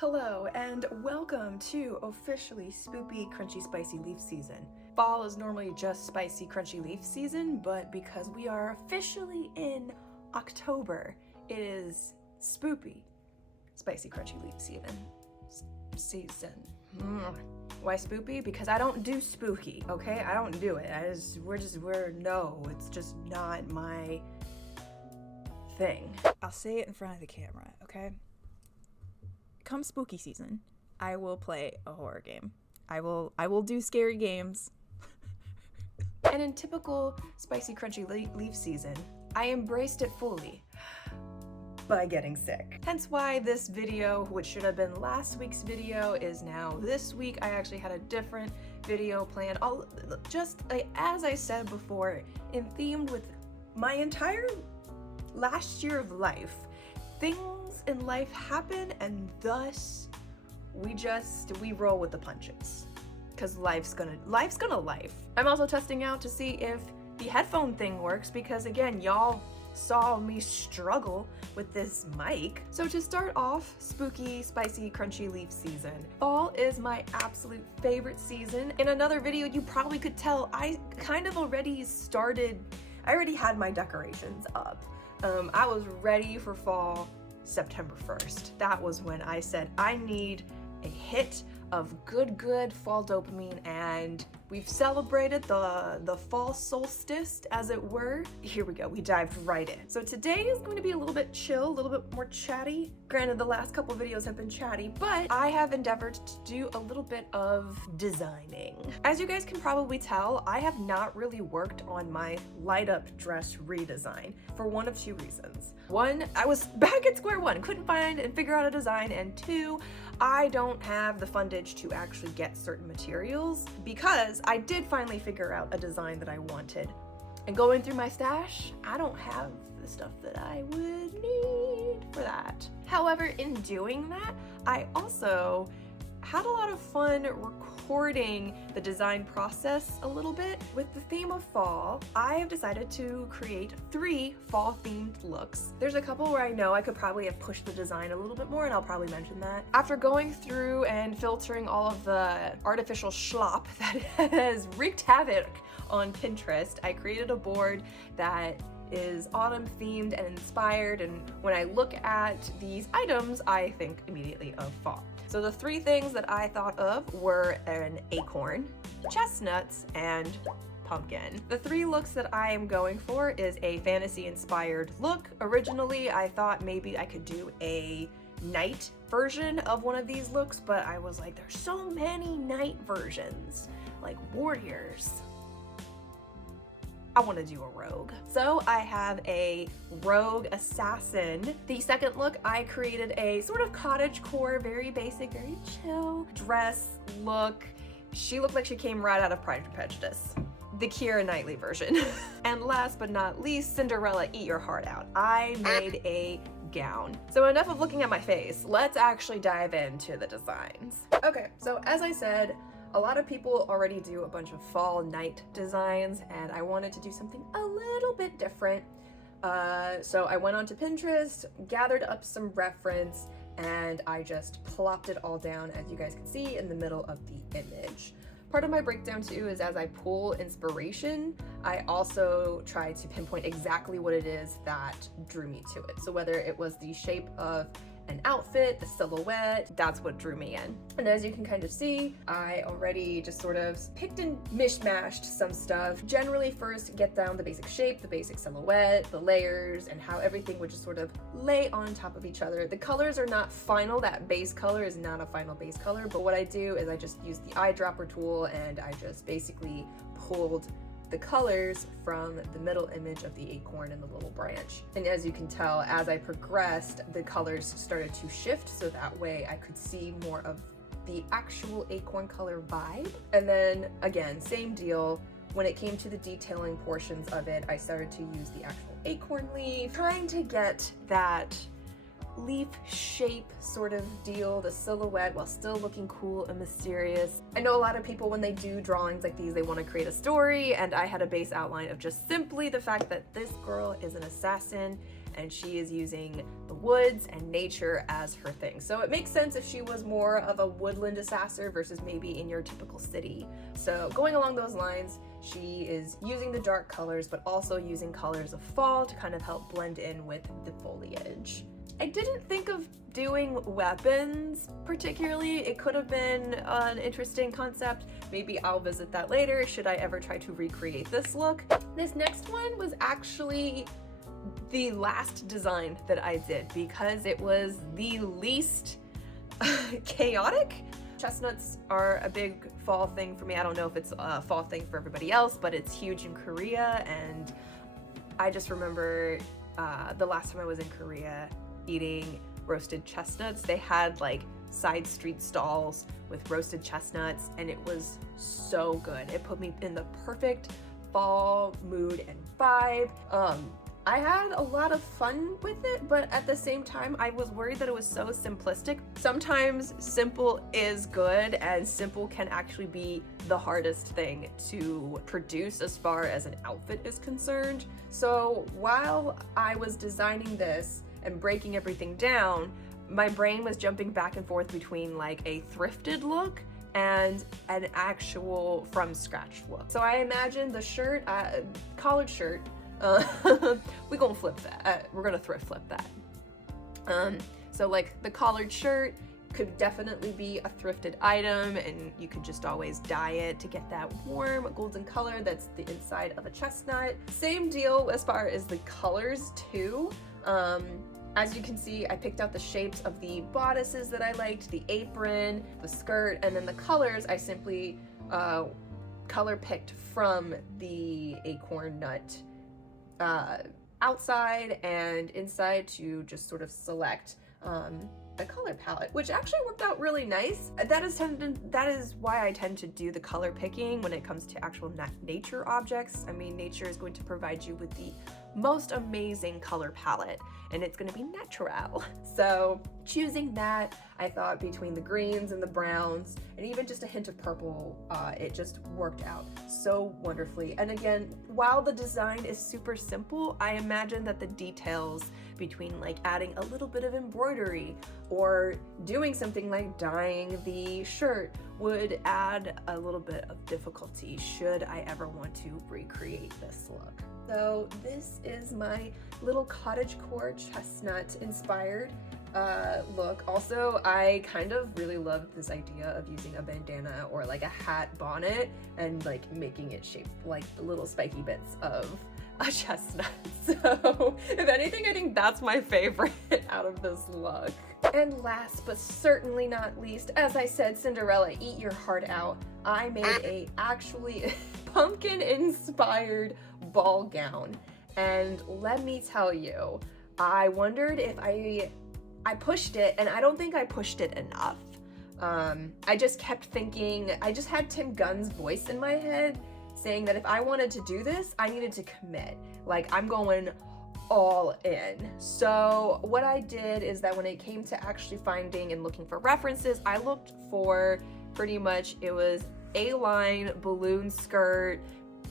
Hello and welcome to officially Spoopy Crunchy Spicy Leaf season. Fall is normally just Spicy Crunchy Leaf season, but because we are officially in October, it is Spoopy Spicy Crunchy Leaf season. Why Spoopy? Because I don't do spooky, okay? I don't do it. It's just not my thing. I'll say it in front of the camera, okay? Come spooky season, I will play a horror game. I will do scary games. And in typical Spicy Crunchy Leaf season, I embraced it fully by getting sick. Hence why this video, which should have been last week's video, is now this week. I actually had a different video planned. As I said before, themed with my entire last year of life. Things in life happen, and thus we roll with the punches, because life's gonna life. I'm also testing out to see if the headphone thing works, because again, y'all saw me struggle with this mic. So to start off Spooky Spicy Crunchy Leaf season, fall is my absolute favorite season. In another video you probably could tell I already had my decorations up. I was ready for fall September 1st. That was when I said I need a hit of good fall dopamine, and we've celebrated the fall solstice, as it were. Here we go, we dived right in. So today is going to be a little bit chill, a little bit more chatty. Granted, the last couple videos have been chatty, but I have endeavored to do a little bit of designing. As you guys can probably tell, I have not really worked on my light up dress redesign for one of two reasons. One, I was back at square one, couldn't find and figure out a design, and two, I don't have the fundage to actually get certain materials, because I did finally figure out a design that I wanted. And going through my stash, I don't have the stuff that I would need for that. However, in doing that, I also had a lot of fun recording the design process a little bit. With the theme of fall, I have decided to create 3 fall themed looks. There's a couple where I know I could probably have pushed the design a little bit more, and I'll probably mention that. After going through and filtering all of the artificial schlop that has wreaked havoc on Pinterest, I created a board that is autumn themed and inspired, and when I look at these items, I think immediately of fall. So the 3 things that I thought of were an acorn, chestnuts, and pumpkin. The 3 looks that I am going for is a fantasy inspired look. Originally, I thought maybe I could do a night version of one of these looks, but I was like, there's so many night versions, like warriors. I want to do a rogue. So I have a rogue assassin. The second look, I created a sort of cottagecore, very basic, very chill dress look. She looked like she came right out of Pride and Prejudice, the Keira Knightley version. And last but not least, Cinderella, eat your heart out. I made a gown. So enough of looking at my face. Let's actually dive into the designs. Okay, so as I said, a lot of people already do a bunch of fall night designs, and I wanted to do something a little bit different. So I went onto Pinterest, gathered up some reference, and I just plopped it all down, as you guys can see, in the middle of the image. Part of my breakdown too is, as I pull inspiration, I also try to pinpoint exactly what it is that drew me to it. So whether it was the shape of an outfit, the silhouette, that's what drew me in. And as you can kind of see, I already just sort of picked and mishmashed some stuff. Generally first get down the basic shape, the basic silhouette, the layers, and how everything would just sort of lay on top of each other. The colors are not final, that base color is not a final base color, but what I do is I just use the eyedropper tool, and I just basically pulled the colors from the middle image of the acorn and the little branch. And as you can tell, as I progressed, the colors started to shift, so that way I could see more of the actual acorn color vibe. And then again, same deal. When it came to the detailing portions of it, I started to use the actual acorn leaf, trying to get that leaf shape sort of deal, the silhouette, while still looking cool and mysterious. I know a lot of people, when they do drawings like these, they want to create a story, and I had a base outline of just simply the fact that this girl is an assassin and she is using the woods and nature as her thing. So it makes sense if she was more of a woodland assassin versus maybe in your typical city. So going along those lines, she is using the dark colors, but also using colors of fall to kind of help blend in with the foliage. I didn't think of doing weapons particularly. It could have been an interesting concept. Maybe I'll visit that later should I ever try to recreate this look. This next one was actually the last design that I did because it was the least chaotic. Chestnuts are a big fall thing for me. I don't know if it's a fall thing for everybody else, but it's huge in Korea, and I just remember the last time I was in Korea eating roasted chestnuts. They had like side street stalls with roasted chestnuts, and it was so good. It put me in the perfect fall mood and vibe. I had a lot of fun with it, but at the same time, I was worried that it was so simplistic. Sometimes simple is good, and simple can actually be the hardest thing to produce as far as an outfit is concerned. So while I was designing this and breaking everything down, my brain was jumping back and forth between like a thrifted look and an actual from scratch look. So I imagined the shirt, collared shirt, we're gonna flip that. We're gonna thrift flip that. So like the collared shirt could definitely be a thrifted item, and you could just always dye it to get that warm golden color that's the inside of a chestnut. Same deal as far as the colors too. As you can see, I picked out the shapes of the bodices that I liked, the apron, the skirt, and then the colors I simply color picked from the acorn nut outside and inside to just sort of select the color palette, which actually worked out really nice. That is why I tend to do the color picking when it comes to actual nature objects. I mean, nature is going to provide you with the most amazing color palette, and it's going to be natural. So choosing that, I thought between the greens and the browns and even just a hint of purple, it just worked out so wonderfully. And again, while the design is super simple, I imagine that the details between like adding a little bit of embroidery or doing something like dyeing the shirt would add a little bit of difficulty should I ever want to recreate this look. So this is my little cottagecore chestnut inspired look. Also, I kind of really loved this idea of using a bandana or like a hat bonnet and like making it shaped like the little spiky bits of a chestnut. So if anything, I think that's my favorite out of this look. And last but certainly not least, as I said, Cinderella, eat your heart out. I made a actually pumpkin inspired ball gown. And let me tell you, I wondered if I pushed it, and I don't think I pushed it enough. I just kept thinking, I just had Tim Gunn's voice in my head saying that if I wanted to do this, I needed to commit. Like, I'm going all in. So what I did is that when it came to actually finding and looking for references, I looked for pretty much, it was A-line, balloon skirt,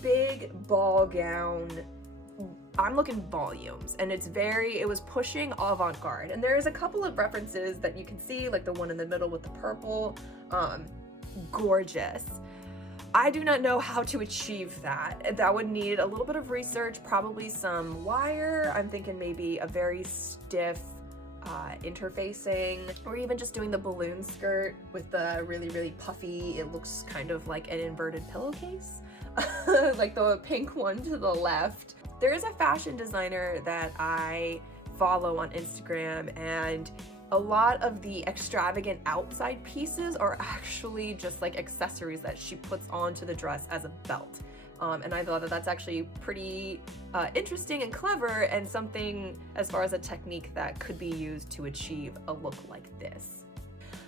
big ball gown. I'm looking volumes, and it was pushing avant-garde. And there's a couple of references that you can see, like the one in the middle with the purple, gorgeous. I do not know how to achieve that. That would need a little bit of research, probably some wire. I'm thinking maybe a very stiff interfacing, or even just doing the balloon skirt with the really, really puffy, it looks kind of like an inverted pillowcase, like the pink one to the left. There is a fashion designer that I follow on Instagram, and a lot of the extravagant outside pieces are actually just like accessories that she puts onto the dress as a belt. And I thought that that's actually pretty interesting and clever, and something as far as a technique that could be used to achieve a look like this.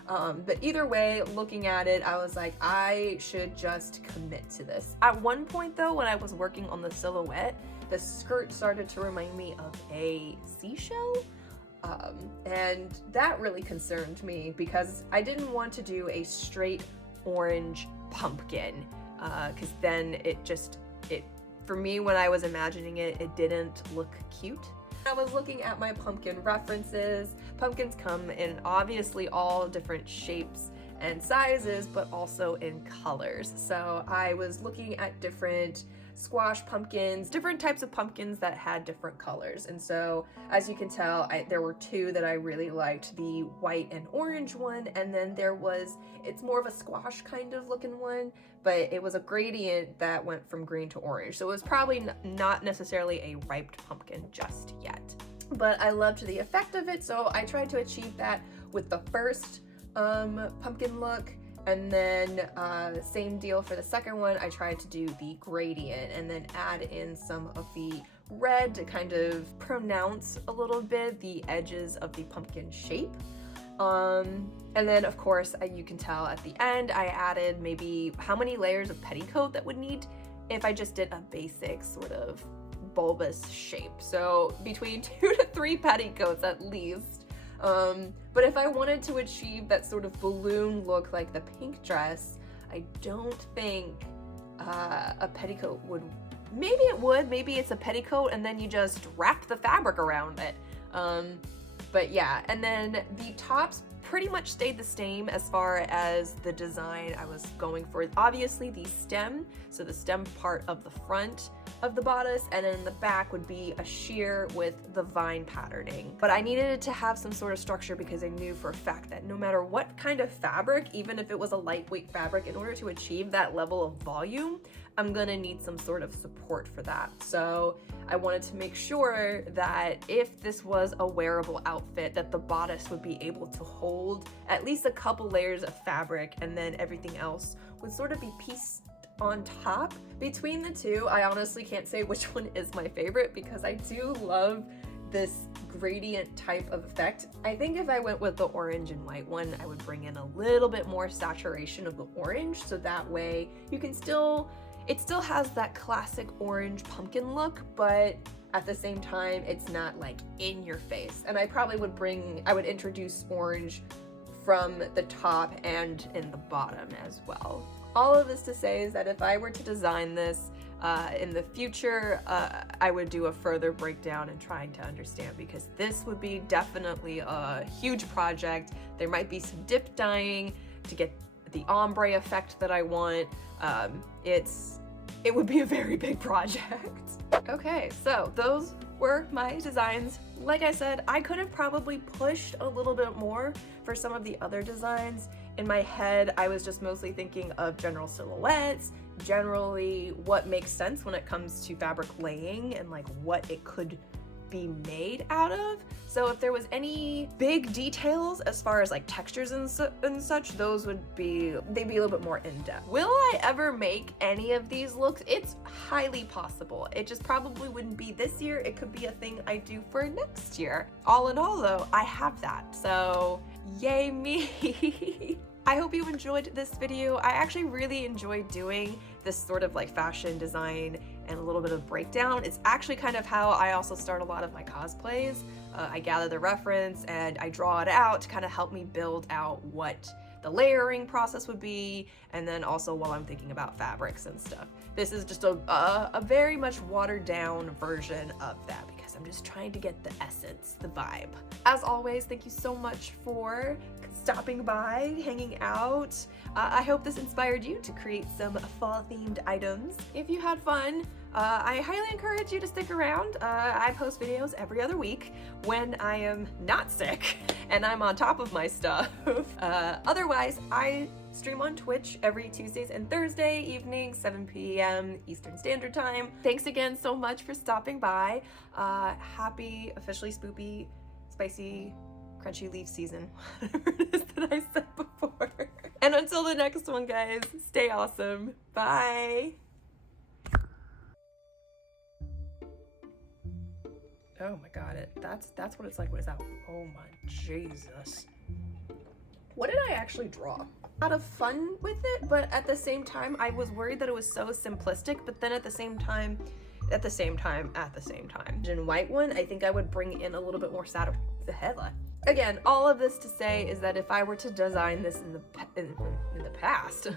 But either way, looking at it, I was like, I should just commit to this. At one point though, when I was working on the silhouette, the skirt started to remind me of a seashell. And that really concerned me because I didn't want to do a straight orange pumpkin, because then for me, when I was imagining it, it didn't look cute. I was looking at my pumpkin references. Pumpkins come in obviously all different shapes and sizes, but also in colors. So I was looking at different squash pumpkins, different types of pumpkins that had different colors. And so as you can tell, there were two that I really liked, the white and orange one, and then there was, it's more of a squash kind of looking one, but it was a gradient that went from green to orange. So it was probably not necessarily a ripe pumpkin just yet. But I loved the effect of it, so I tried to achieve that with the first pumpkin look. And then same deal for the second one. I tried to do the gradient and then add in some of the red to kind of pronounce a little bit the edges of the pumpkin shape. And then of course, you can tell at the end, I added maybe how many layers of petticoat that would need if I just did a basic sort of bulbous shape. So between 2 to 3 petticoats at least. But if I wanted to achieve that sort of balloon look like the pink dress, I don't think a petticoat would, maybe it would, maybe it's a petticoat and then you just wrap the fabric around it. But yeah, and then the tops pretty much stayed the same as far as the design I was going for. Obviously the stem, so the stem part of the front of the bodice, and then the back would be a sheer with the vine patterning. But I needed it to have some sort of structure because I knew for a fact that no matter what kind of fabric, even if it was a lightweight fabric, in order to achieve that level of volume, I'm gonna need some sort of support for that. So I wanted to make sure that if this was a wearable outfit, that the bodice would be able to hold at least a couple layers of fabric, and then everything else would sort of be pieced on top. Between the two, I honestly can't say which one is my favorite because I do love this gradient type of effect. I think if I went with the orange and white one, I would bring in a little bit more saturation of the orange, so that way you can still, it still has that classic orange pumpkin look, but at the same time, it's not like in your face. And I probably would I would introduce orange from the top and in the bottom as well. All of this to say is that if I were to design this in the future, I would do a further breakdown and trying to understand, because this would be definitely a huge project. There might be some dip dyeing to get the ombre effect that I want. It would be a very big project. Okay, so those were my designs. Like I said, I could have probably pushed a little bit more for some of the other designs. In my head, I was just mostly thinking of general silhouettes, generally what makes sense when it comes to fabric laying and like what it could be made out of. So if there was any big details as far as like textures and such, those they'd be a little bit more in-depth. Will I ever make any of these looks? It's highly possible. It just probably wouldn't be this year. It could be a thing I do for next year. All in all though, I have that, so yay me. I hope you enjoyed this video. I actually really enjoyed doing this sort of like fashion design and a little bit of breakdown. It's actually kind of how I also start a lot of my cosplays. I gather the reference and I draw it out to kind of help me build out what the layering process would be, and then also while I'm thinking about fabrics and stuff. This is just a very much watered down version of that because I'm just trying to get the essence, the vibe. As always, thank you so much for stopping by, hanging out. I hope this inspired you to create some fall-themed items. If you had fun, I highly encourage you to stick around. I post videos every other week when I am not sick and I'm on top of my stuff. Otherwise, I stream on Twitch every Tuesdays and Thursday evening, 7 p.m. Eastern Standard Time. Thanks again so much for stopping by. Happy officially Spoopy Spicy Crunchy Leaf season, whatever it is that I said before. And until the next one, guys, stay awesome. Bye. Oh my god, that's what it's like when it's out. Oh my Jesus. What did I actually draw? Out of fun with it, but at the same time, I was worried that it was so simplistic, but then at the same time. In white one, I think I would bring in a little bit more the headline. Again, all of this to say is that if I were to design this in the past,